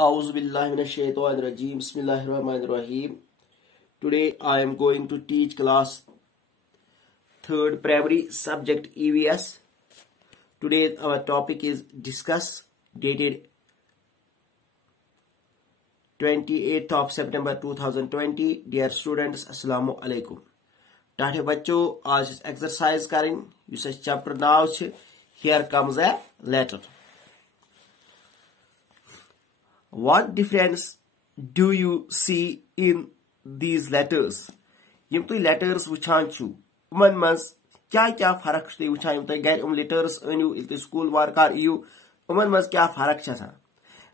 Auzubillahiminash-shaytanir-rajeem. Bismillahir-rahmanir-rahim. Today I am going to teach class 3rd primary subject EVS. Today our topic is discuss, dated 28th of September 2020. Dear students, Assalamu alaikum. Tahte bachcho, aaj exercise karin. Yus chapter now chhe. Here comes a letter. What difference do you see in these letters? Yim tu letters wuchan chu. Uman mans kya farak chhe wuchan yim tu gair letters anu il tu school war kar you. Uman mans kya farak chha.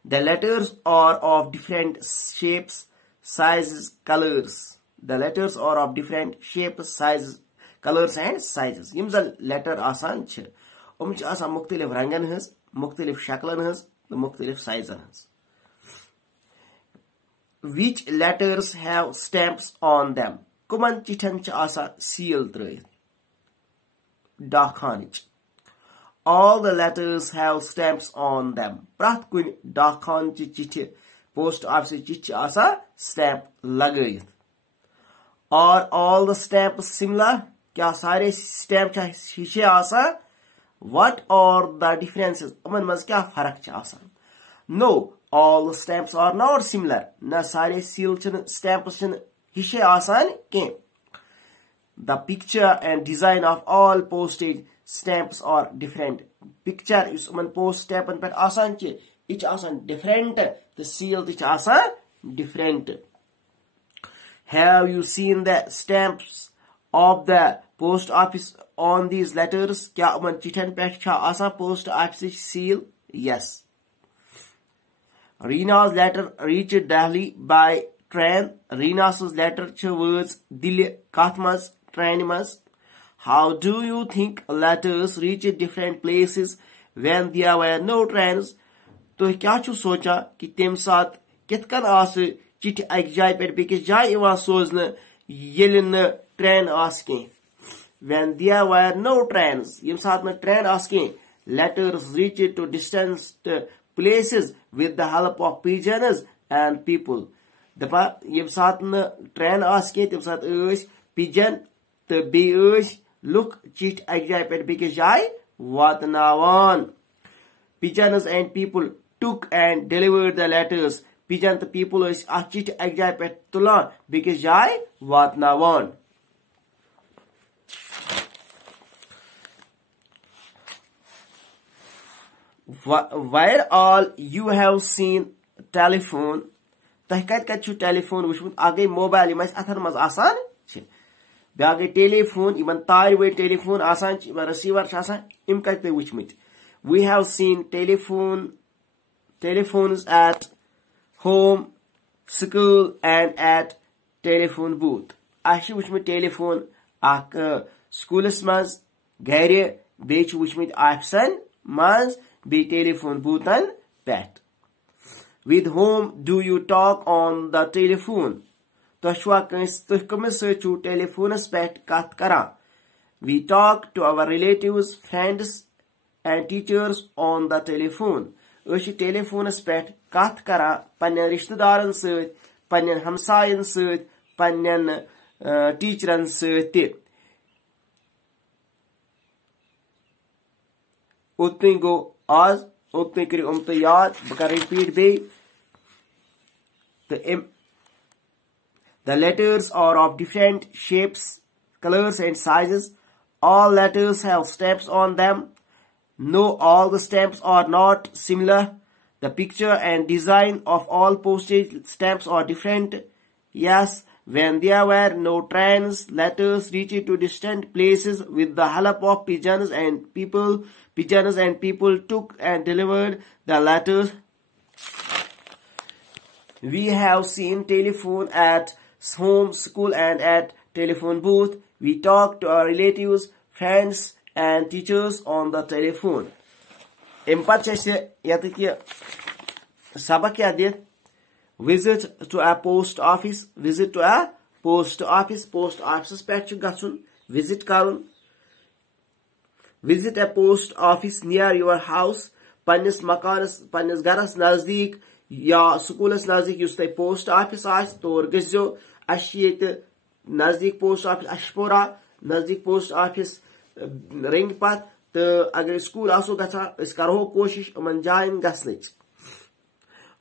The letters are of different shapes, sizes, colors. The letters are of different shapes, sizes, colors and sizes. Yim zal letter asan chhe. Ch asan mukhtalif rangan hins, mukhtalif shaklan hins, mukhtalif sizan hins. Which letters have stamps on them? Kuman chithan cha asa seal trayit. Dakhanich. All the letters have stamps on them. Prat kun dakhan chithi post office chithi asa stamp lagayit. Are all the stamps similar? Kya sare stamp cha hishe asa? What are the differences? Aman maz kya farak cha asa? No. All the stamps are not similar. Na sare seal stamps hishe asan ke. The picture and design of all postage stamps are different. Picture is man post stamp and asan che. Each asan different. The seal is asan different. Have you seen the stamps of the post office on these letters? Kya man chithan pet cha asa post office seal? Yes. Reena's letter reached Delhi by train. Reena's letter was Dil Kathmas train mas. How do you think letters reached different places when there were no trains? तो क्या छु सोचा कि तेम साथ कितकन आस चिट्ठी एक जाय पे बेकिस जाय इवान सोजन येलिन ट्रेन आस के. When there were no trains, यम साथ में ट्रेन आस के, letters reached to distant places with the help of pigeons and people. Dapa yem saat na train aske tem saat pigeon te be look chit ajay pet beke jay watnawan. Pigeons and people took and delivered the letters. Pigeon the people is chit ajay pet tulan beke jay watnawan. Where all you have seen telephone? Tahkat kachu telephone wishmut agay mobile imas athan mas asan che. Bagay telephone iman tar way telephone asan che iman receiver asan imkat pe wishmut. We have seen telephones at home, school and at telephone booth. Ashi wishmut telephone ak schools mas gare bech wishmut asan mas be telephone booth and pet. With whom do you talk on the telephone? Toshwa chu telephone pet kat kara. We talk to our relatives, friends and teachers on the telephone. Ushi telephone pet kat kara panyan rishtadaran sut, panyan hamsayan sut, panyan teacheran sut. Utningo आज उतने करी याद बका repeat be. The letters are of different shapes, colors and sizes. All letters have stamps on them. No, all the stamps are not similar. The picture and design of all postage stamps are different. Yes, when there were no trains, letters reached to distant places with the help of pigeons and people took and delivered the letters. We have seen telephone at home, school and at telephone booth. We talk to our relatives, friends and teachers on the telephone. Visit to a post office. Visit to a post office. Post office pet gasun. Visit karun. Visit a post office near your house. Pannis makanas, pannis garas nazdik. या schools नजदीक use तय post office आस तोर गजो अश नजदीक post office अशपोरा नजदीक post office रिंगपत तो अगर school आसो गछान अस करो कोशिश अमन जायन गसनच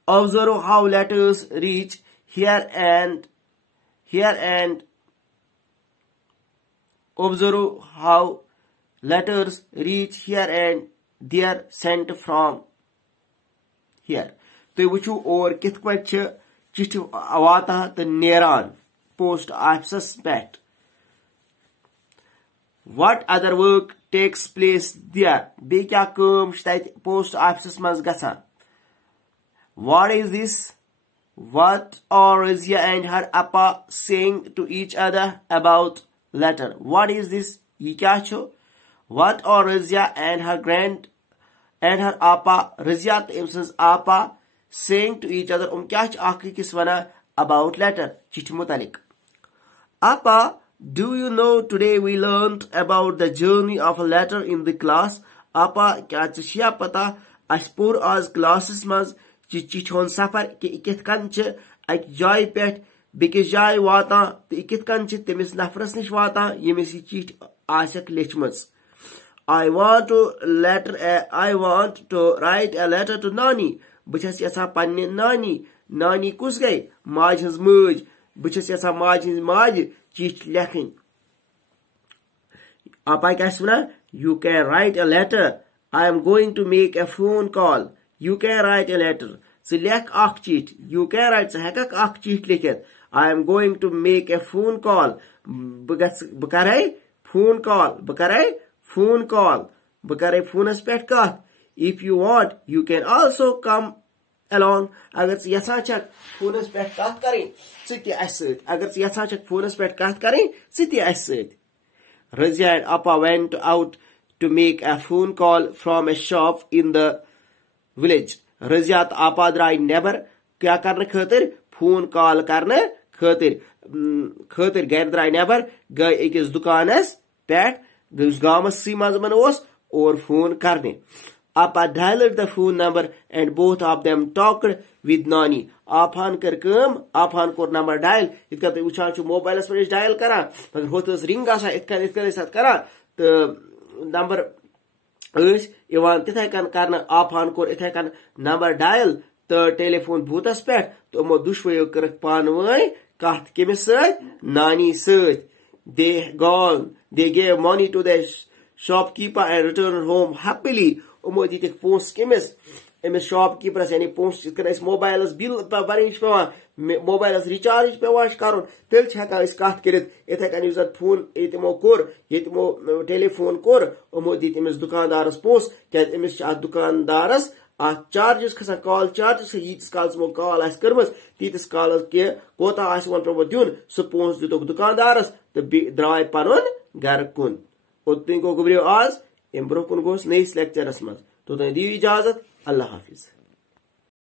observe how letters reach here and observe how letters reach here and they are sent from here तो वुचु और कित पट चिट्ठी वातान तो नेरान पोस्ट ऑफिस पे what other work takes place there बे क्या काम पोस्ट ऑफिस मज गछान what is this what are Razia and her appa saying to each other about letter what is this ये क्या छो what are Razia and her appa Razia तो imsans appa saying to each other क्या आखिरी किस वना about letter चिट्ठी मुतालिक appa do you know today we learned about the journey of a letter in the class appa क्या chia पता अस पोर आज क्लासेस मज चिट्ठी हन सफर कि कित कन अक जाय पे बेकिस जाय वातान तो कित कन तमिस नफरस निश वातान यमिस यह चिट्ठी आसक लेचमस I want to write a letter to Nani बछस यसा पन्ने नानी कुस गई माज हज मज बछस यसा माज हज माज चिट्ठी लेखन आपा क्या वना you can write a letter I am going to make a phone call you can write a letter so lek ak cheat you can write so hekak ak cheat likhet I am going to make a phone call bakarai phone call bakarai phone as pet kath if you want you can also come along agar yasan chak phone as pet kath karin siti asad agar yasan chak phone as pet kath karin siti asad Razia and Appa went out to make a phone call from a shop in the village Razia to Appa draai neber kya karne khatir phone call karne khatir gar draai neber gay ekis dukanas pet dus gamas si mazman os or phone karne Appa dialed the phone number and both of them talked with Nani Appan kar kam Appan kor number dial itka te uchan chu mobile as per dial kara agar hotas ring asa itka sat kara to number is iwan tithai kan karna Appan kor ithai kan number dial to telephone boothas pet to mo dushwayo karak panwai kath kemis sait Nani sait they gave money to the shopkeeper and returned home happily उमो दी पोस कमिस अमिस शॉपकीपरस यानी पोस इस mobiles bill भरन पे mobiles recharge पे कर तेल हेकान कत कर इथे कन फोन तमो कोर ये तमो टेलीफोन कोर उमो दी अमिस दुकानदारस पोस क्या अमिस दुकानदारस चार्जेस खसान कॉल चार्जेस यीतिस काल मो कॉल कर्मस तीतिस काल के कोता वो दिन सह पोस दित दुकानदारस तो द्राय पन गर कुन ओतन गो गुब्रियो आज अम ब्रोह कुन गोस नईस लेक्चरस मज तो दियो इजाजत अल्लाह हाफिज।